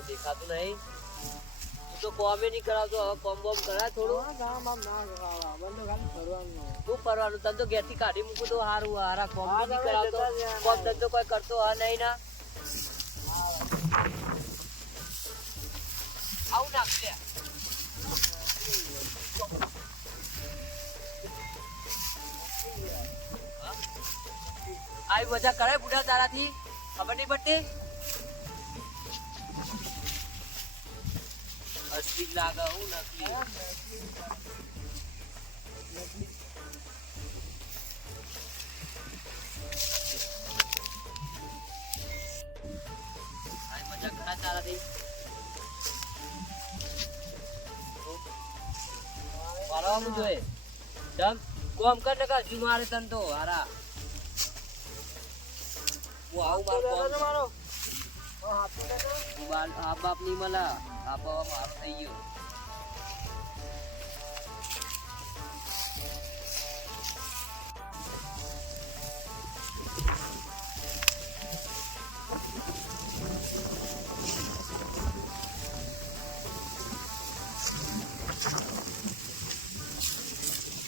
હા દેખાતું નહીં. તું તો કોમે નહીં કરાવતો હવે કોમ બોમ કરાય થોડું. શું કરવાનું તને તો ઘેરથી કાઢી મૂકું તો હારું હારા કોમ નહીં કરાવતો. કોમ ધંધો કોઈ કરતો હા નહીં ના. આવું નાખશે આવી મજા કરાય બુઢા તારાથી? ખબર નહીં પડતી? અસલી જ લાગે હું નકલી મજા કરાય તારાથી મારવાનું જોઈએ. ચમ કોમ કર ને કા મારે તન તો, હારા. હું આવું મારો આ બાપની મલા આ બાપ મારો થઈ ગયો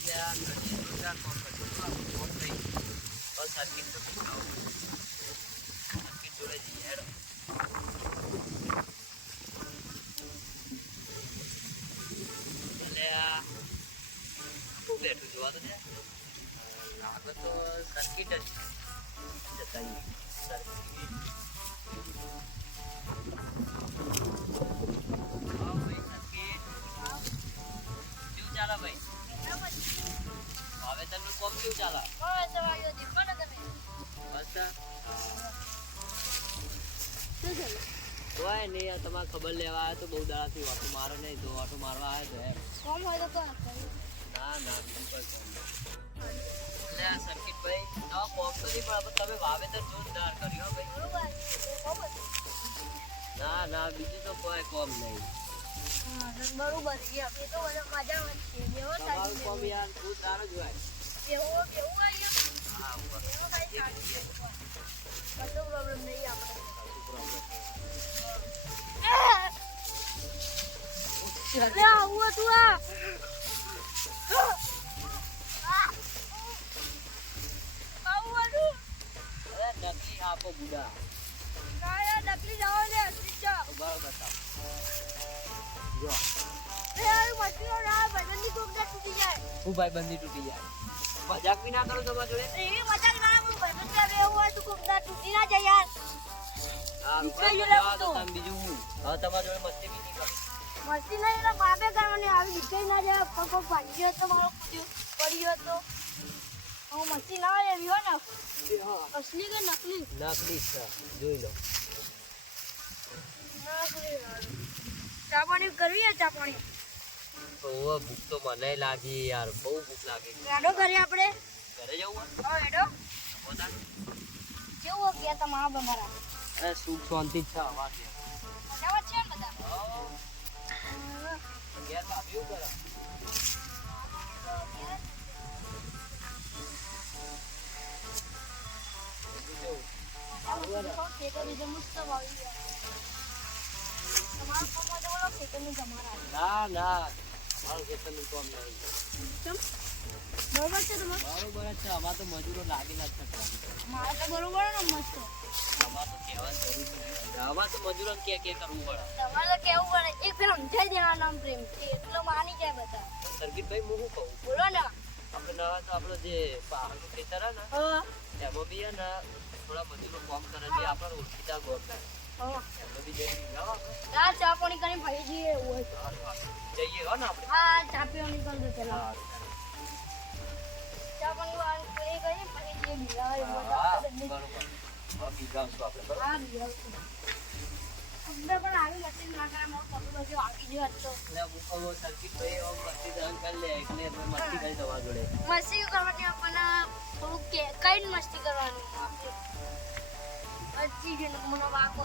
ત્યાં ઘડી જોરદાર કોમ કરજો. આ કોમ થઈ ગયું. બસ સર્કિટ તો પીછાવો. સર્કિટ જોડે જઈએ હેડો. એટલે આ શું બેઠું તો દે. લાગે તો સર્કિટ જ જતા રહીએ. સર્કિટ. આવો ભાઈ, સર્કિટ. કેવું ચાલે ભાઈ વાવેતરનું કોમ કેવું ચાલે કોઈ નહીં તમારે ખબર લેવા આવે તો બહુ દાડાથી ઓટો મારો નહીં તો ઓટો મારવા આવ્યો તો કામ કોમ તો ના ના બીજું તો કોઈ કોમ નહીં બરોબર છે આપણે તો બધા મજામાં છીએ બેહો તમારું કોમ સાચી યાર બહુ સારું જ હોય બેહો બેહો અહીંયા હા બેહો ભાઈ સાચી કશો પ્રોબ્લેમ નહીં આપણે અરે આવું હતું આ. નકલી બુડા કાયા નકલી જાઓ લે અસલી ઊભા રહો જો. એ યાર મશીનો ના બદલની કોકડા તૂટી જાય. હું ભાઈ બંધી તૂટી જાય. મજાક બી ના કરો તમારા જોડે? એ મજાક ના હું બદલ ત્યાં બેહું હોય તો કોકડા તૂટી ના જાય યાર. હા બીજું હું. તમારા જોડે મસ્તી બી નહીં કરો. મસ્તી નહીં એટલે માપે કરવાની. આવી નીકળી ના જાય પગ પગ ભાગી ગયો તો મારો પડી ગયો તો. હું મસ્તી ના એવી હો ને. અસલી કે નકલી? નકલી છે. જોઈ લો. ચા પાણી કરવી હે ચા પાણી? ઓવો ભૂખ તો મને લાગી યાર. બહુ ભૂખ લાગી. ગાડો કરીએ આપણે. ઘરે જવું હા એડો પોતાને? કેવું ગયા તમારા બમારા અરે સુખ શાંતિ છે આવા છે છે બધા? ગયા તો ના ના. મારું ખેતરનું કામ નહીં. બરોબર છે બરોબર છે. આમાં તો મજૂરો લાગેલા જ છે. મારે તો બરોબર ને મસ્ત આમાં તો કહેવાની જરૂર નથી. આમાં તો મજૂરો કે કે કરવું પડે. તમારે તો કેવું પડે? એક પેલા સમજાઈ દેવાનું આમ પ્રેમથી. એટલો માની જાય બધા. હું શું કહું? બોલો ને. આપણે નવા તો આપણો જે પહાડનું ખેતર ને એમાં બી ને થોડા મજૂરો કામ કરે છે આપણે ઓળખીતા ગોળ. ચા પાણી ભાઈ જઈએ. જઈએ હો ને આપણે? હા ચા પીવાની કરી દો પેલા ચા પાણી વાળું કરી પછી જઈએ બીજા બરોબર. હવે આપણે, બરોબર? હા બીજા અમને પણ આવી મશીન ના કરે મારું પગ પછી વાગી ગયો હતો. એટલે હું કહું, સર્કિટભાઈ આમ મસ્તી દહન કરી લે, એટલે મસ્તી કરી તમારા જોડે. મસ્તી કરવાની આપણને થોડુંક કે કઈ મસ્તી કરવાની આપણે. હજી મને વાગો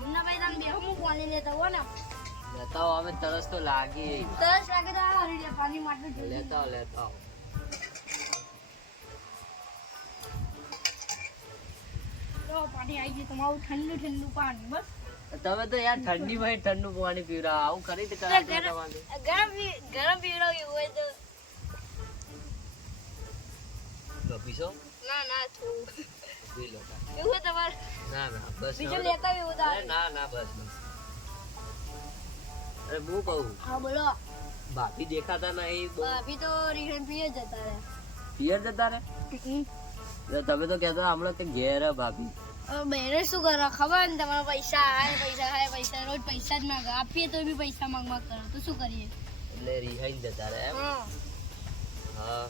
મુન્નાભાઈ તમે બેહો હું પાણી લેતા હો ને. લેતા અમે તરસ તો લાગી. તરસ લાગે તો આ હરી પાણી માટે લેતા લેતા પાણી આવી ગયું તમારું ઠંડુ ઠંડુ પાણી બસ. તમે તો યાર ઠંડી માં ઠંડુ પાણી પીવડા આવું કરી કરાય ગરમ ગરમ પીવડાવ્યું હોય તો. તો પીશો? ના ના થોડું પી લો એવું તમારે. ના ના બસ બીજું લેતા એવું અરે ના ના બસ બસ. અરે હું કહું? હા બોલો. ભાભી દેખાતા નહીં ભાભી તો રીહણ પીએ જતા રે પિયર જતા રે એટલે તમે તો કહેતા હમણાં કે ઘેર ભાભી. બહેરે શું કરો? ખબર ને તમારા પૈસા હાય પૈસા હાય પૈસા રોજ પૈસા જ માંગે. આપીએ તો બી પૈસા માંગ માંગ કરો. તો શું કરીએ? એટલે રિહાઈ જતા રહે એમ? હા.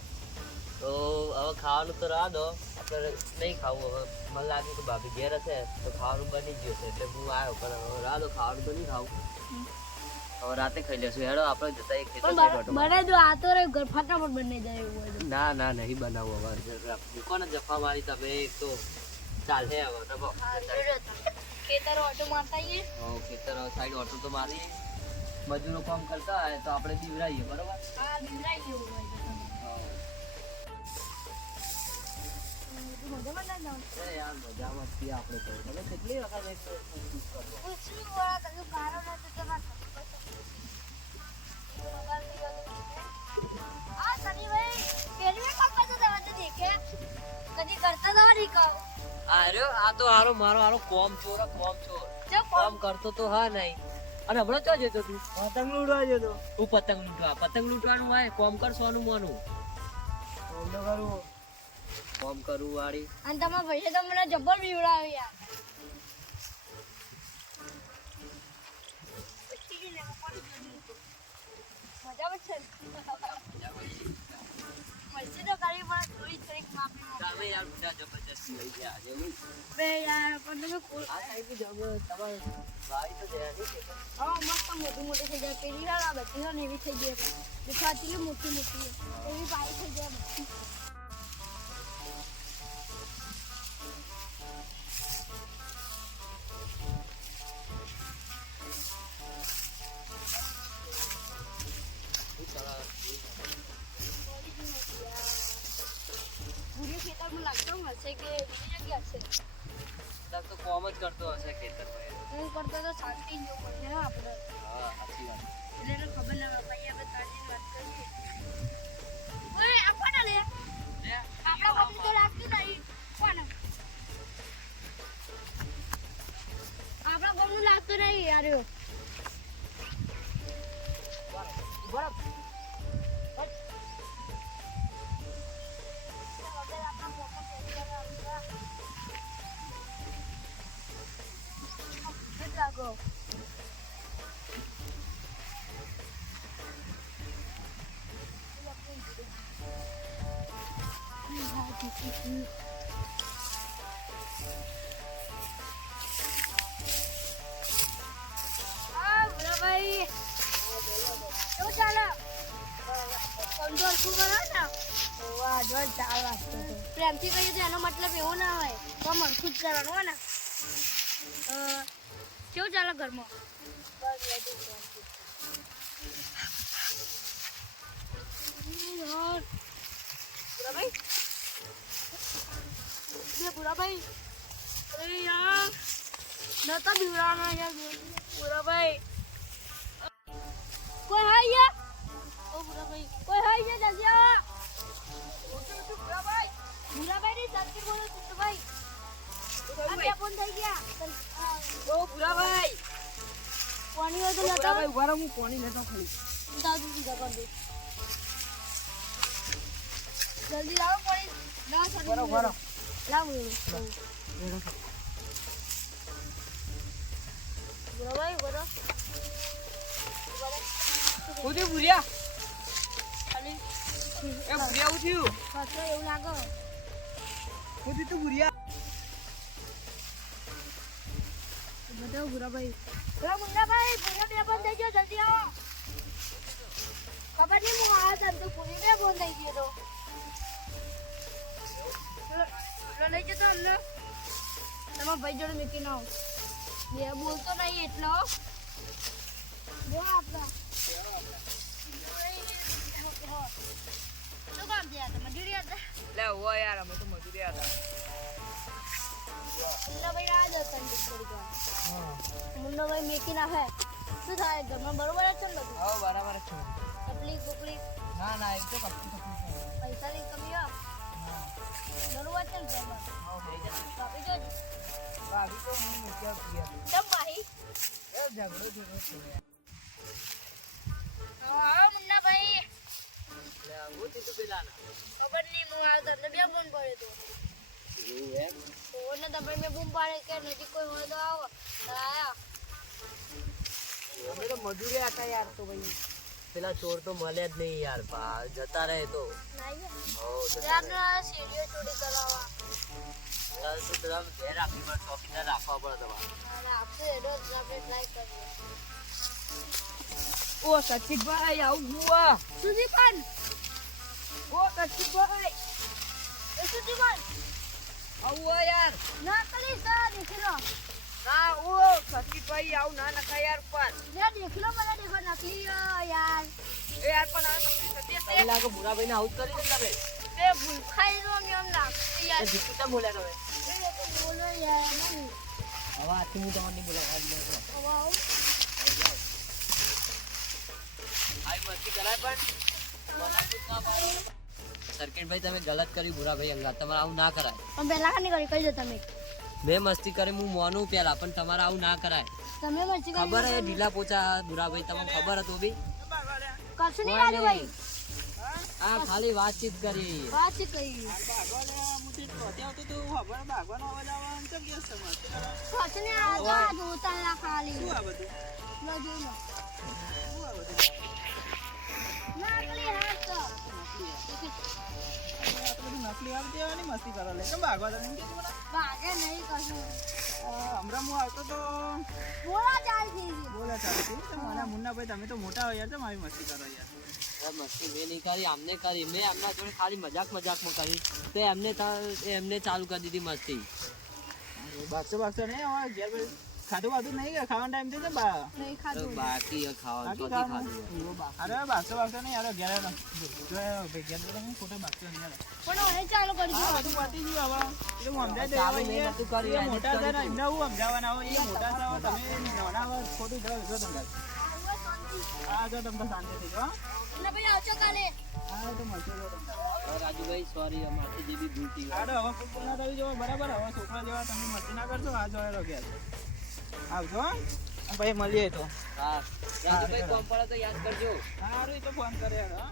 તો હવે ખાવાનું તો રાહ દો. આપણે નહીં ખાવું. હવે મને લાગ્યું કે ભાભી ઘેર હશે તો ખાવાનું બની ગયું છે એટલે હું આવ્યો. પણ હવે રાહ દો ખાવાનું તો નહીં ખાવું. હવે રાતે ખાઈ લેશું. હેડો આપણે જતા એક ખેતર બ- જો આ તો રે ઘર ફટાફટ બની જાય એવું ના ના નહીં બનાવો હવે. કોને જફા મારી તમે એક તો ચાલે હવે તો ખેતર ઓટો મારતા આવીએ. હવે ખેતર સાઈડ ઓટો તો મારી મજૂરો કામ કરતા હોય તો આપણે દીવરાઈએ બરોબર? હા જેવું તો મજામાં ના જાઓ? યાર મજામાં છીએ આપણે તો. તમે કેટલી વખત એક આ તો હારો મારો હારો કોમ ચોર કોમ ચોર કોમ. કરતો તો હા નહીં. અને હમણાં ક્યાં જતો તું? પતંગ લૂંટવા જતો હું પતંગ લૂંટવા પતંગ લૂંટવાનું હોય કોમ કર સોનું મોનું. કોમ કરવું વાળી. અને તમારા ભાઈએ તો મને જબ્બર બીવડાવ્યું યાર મજામાં છે ને? તો કરી પણ થોડી થોડીક માફી તમે યાર બધા જબરજસ્તી લઈ ગયા. આજે નહીં બે યાર પણ તમે ખોલ આ તમારે ભાઈ તો નહીં હા મસ્ત મોટી મોટી થઈ જાય પેલી વાર આ બધી એવી થઈ ગયા દેખાતી મોટી મોટી. એવી પાઈ થઈ જાય બધી. હશે કે બીજી જગ્યા છે? કદાચ તો કોમ જ કરતો હશે ખેતરમાં હું કરતો તો શાંતિ જ જોવું આપણે. હા સાચી વાત. એટલે એને ખબર ના પડે આપણે તાજી વાત કરીએ. ઓય આ લે? આપણા બાપુ તો લાગતું નહીં. કોને? આપણા બાપનું લાગતું નહીં યાર. એવું. કંટ્રોલ ને વાહ જો પ્રેમથી કહીએ તો એનો મતલબ એવો ના હોય. તો મરખું જ કરવાનું હોય ને. કેવું ચાલે ઘરમાં? ભૂરાભાઈ અરે યાર. નતા બીવડાના યાર. ભૂરાભાઈ કોઈ હા યાર ઓ ભૂરાભાઈ કોઈ હાઈ છે જલ્દી આવો ભૂરાભાઈ ભૂરાભાઈ ની સત્ય બોલો સિદ્ધભાઈ આ ફોન થઈ ગયા ઓ ભૂરાભાઈ પાણી હોય તો નતા ઊભા હું પાણી લેતો ખાલી દાદુ સીધા કર દે જલ્દી લાવો પાણી ના સડી બરો, બરો. લાવો એવું બરો ઉધી ભૂર્યા ખાલી એ ભૂર્યા ઉઠ્યું. ખસો એવું લાગે. ઉધી તું ભૂર્યા. બધા ભૂરાભાઈ ભૂરા મુંડાભાઈ ભૂરા બે બંધ થઈ ગયો જલ્દી આવો. ખબર નહીં હું આ તો ભૂરી બે બંધ થઈ ગયો તો. લઈ જતો અમને તમારા ભાઈ જોડે મૂકી ના બે બોલતો નહીં એટલો. બે આપણા. શું કામ થયા હતા મજૂરી હતા લે ઓ યાર અમે તો મજૂરી હતા. મુન્નાભાઈ આ જ કંડિક કરી દો હા. મુન્નાભાઈ મેકી નાખે. શું થાય ઘરમાં બરોબર છે ને બધું? હા બરાબર છે. તકલીફ બકલીફ? ના ના એ તો કશું તકલીફ નહીં. પૈસાની કમી હોય. બરોબર છે ને ઘરમાં? હા થઈ જશે કાપી જોજો ભાભી તો હું મૂક્યા છીએ. ચમ ભાઈ? એ ઝઘડો હા હું કીધું પેલા ખબર નહીં હું આ તમને બે ફોન પડ્યો તો. એવું એમ? ફોન તમે મેં બૂમ પાડે કે નજીક કોઈ હોય તો આવો. આયા. અમે તો મજૂરી હતા યાર તો ભાઈ. પેલા ચોર તો મળે જ નહીં યાર જતા રહે તો. ઓ સચિતભાઈ આવું ગુવા સુધી પણ ઓ સચિતભાઈ એ સુધી પણ આવું યાર ના કરી સા દેખી લો ના ઓ સચિતભાઈ આવું ના નખા યાર પર લે દેખી લો મને દેખો નકલી યાર એ યાર પણ આ નકલી સત્ય લાગે ભૂરાભાઈ ને જ કરી દે તમે તે ભૂખાઈ નો નિયમ લાગશે યાર જીતું કેમ બોલ્યા તમે એ તો બોલો યાર હવે આથી હું તમને જ નથી હવે આવું આવી મસ્તી કરાય પણ સર્કિટભાઈ તમે ગલત કર્યું ભૂરાભાઈ અંગા તમારે આવું ના કરાય. પણ પહેલા ખાની કરી કહી દો તમે. મેં મસ્તી કરી હું મોનું પેલા પણ તમારે આવું ના કરાય. તમે મસ્તી કરી ખબર હે ઢીલા પોચા ભૂરાભાઈ તમને ખબર હતું બી? કશું નહીં રાજુ ભાઈ. આ ખાલી વાતચીત કરી. વાત છે કઈ કશું નહીં આ તો આ જોતા ના? ભાગે નહીં કશું. લો નકલી આવતો તો નહીં કશું બોલા ચાલ મુન્ના ભાઈ તમે તો મોટા હોય યાર મારી મસ્તી કરો યાર. મસ્તી મેં નહીં કરી આમને કરી. મેં એમના જોડે ખાલી મજાક મજાકમાં કરી. તો એમને તા- એમને ચાલુ કરી દીધી મસ્તી. બાગસો બાગસો નહીં હવે ઘેર ખાધું બાધું નહીં કે ખાવાનો ટાઈમ થયો બા નહીં ખાધું બાકી ખાવાનું બાકી ખાધું અરે બાસો બાસો નહીં યાર ઘેર. જો ઘેર તો નહીં, ખોટા બાગસો નહીં યાર. પણ હવે ચાલુ કરી દો બધું પતી ગયું હવે. એટલે હું હવે મેં એ- એને જ મોટા છે ને, એમને હું સમજાવવાના હોય, એ મોટા છે, તમે નાના હોય, ખોટું જાવ જો તમને હા, જો તમને શાંતિ થઈ જો. એટલે ભાઈ આવજો કાલે હા, તો મળશે જો તમને. રાજુભાઈ સોરી અમારથી જે બી ભૂલ થઈ હવે બરાબર હવે છોકરા જેવા તમે મસ્તી ના કરશો આ જો હેડો ઘેર. આવજો ભાઈ મળીએ તો. હા. ભાઈ કોમ પડે તો યાદ કરજો. સારું તો ફોન કરે હા.